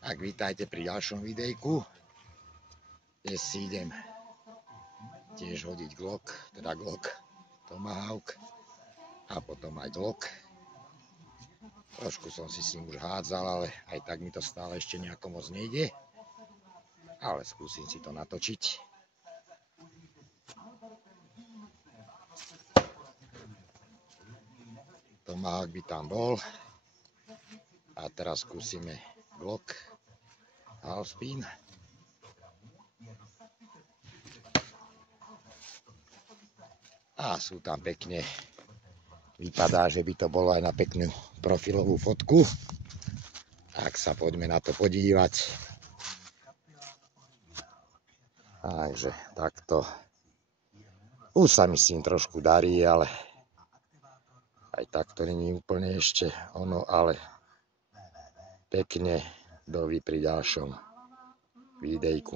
Tak vítajte pri ďalšom videjku, kde si idem tiež hodiť Glock, teda Glock Tomahawk a potom aj Glock. Trošku som si s ním už hádzal, ale aj tak mi to stále ešte nejako moc nejde. Ale skúsim si to natočiť. Tomahawk by tam bol. A teraz skúsime Glock half spin. A sú tam pekne. Vypadá, že by to bolo aj na peknú profilovú fotku. Tak sa poďme na to podívať. Takže takto. Už sa mi s tým trošku darí, ale aj tak to není úplne ešte ono, ale pekne doví pri ďalšom videjku.